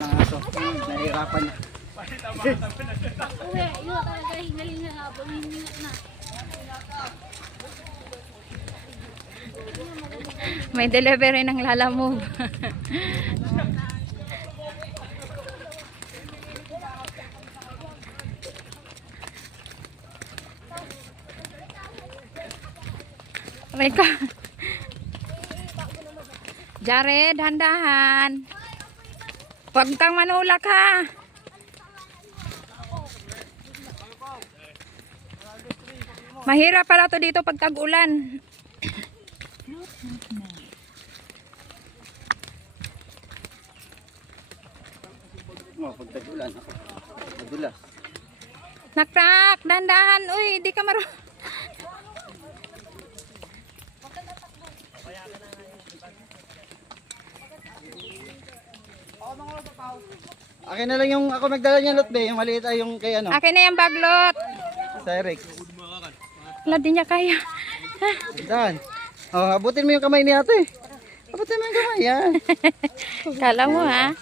Ito, nahihirapan na. Uwe, yun talaga hingalinga nga po, hiningat na. May delivery ng Lalamove. Reka. Jared, handahan. Huwag kang manulak ha. Mahirap pala to dito pag tag-ulan. Pag tag-ulan ako. Madulas. Nakrak, dandahan. Uy, di ka marunong. Akin na lang yung ako nagdala niya lot be, yung maliit ay yung kay ano, Akin na yung baglot. sa Rex. Wala din niya kaya. Dan. Oh, abutin mo yung kamay ni ate. Abutin mo yung kamay yan. Kala mo ha.